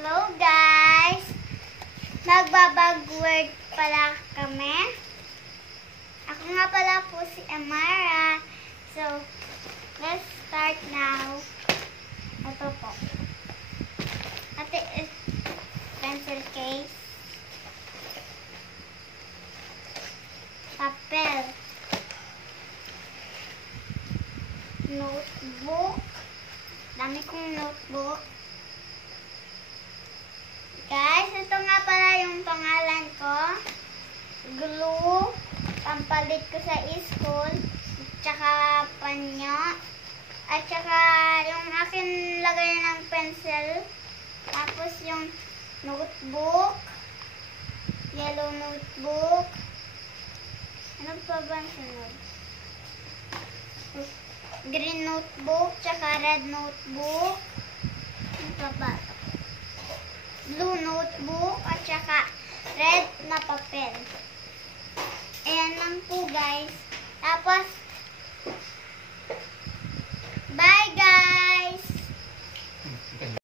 Hello guys! Magbabag-word pala kami. Ako nga pala po si Amara. So, let's start now. Ito po. Ito is pencil case. Papel. Notebook. Dami kong notebook. Guys, ito nga pala yung pangalan ko. Glue. Pampalit ko sa school. Tsaka panyo. At tsaka yung akin lagay ng pencil. Tapos yung notebook. Yellow notebook. Ano pa ba ang sunod? Green notebook. Tsaka red notebook. Ano pa ba? Blue notebook at saka red na papel. Ayan lang po guys. Tapos